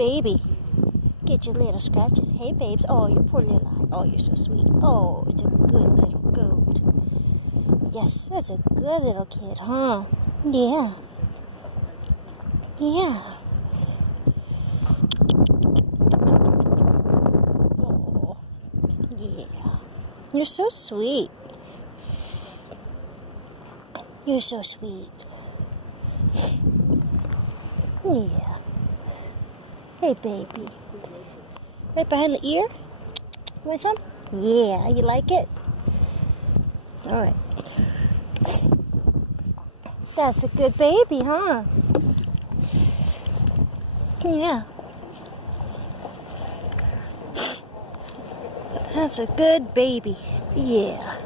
baby. Get your little scratches. Hey, babes. Oh, your poor little eye. Oh, you're so sweet. Oh, it's a good little goat. Yes, that's a good little kid, huh? Yeah. Yeah. Oh, yeah. You're so sweet. You're so sweet. Yeah. Hey, baby. Right behind the ear? Want some? Yeah, you like it? Alright. That's a good baby, huh? Yeah. That's a good baby. Yeah.